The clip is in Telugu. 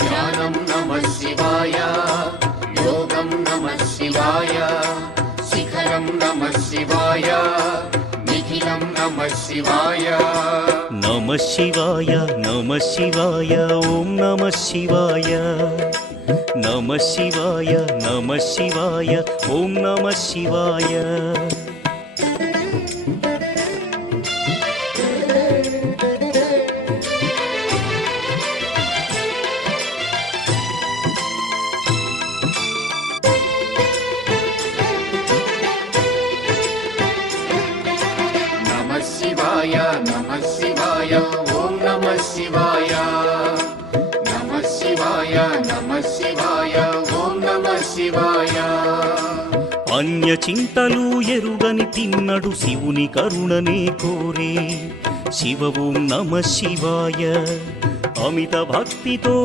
ధ్యానం నమః శివాయ, యోగం నమః శివాయ, శిఖరం నమః శివాయ, నిఖిలం నమః శివాయ. నమః శివాయ నమః శివాయ ఓం నమః శివాయ. నమః శివాయ నమః శివాయ ఓం నమః శివాయ. నమః శివాయ నమః శివాయ ఓం నమః శివాయ. నమః శివాయ నమః శివాయ ఓం నమః శివాయ. అన్య చింతలు ఎరుగని తిన్నడు శివుని కరుణనే కోరే. శివ ఓం నమః శివాయ. అమిత భక్తితో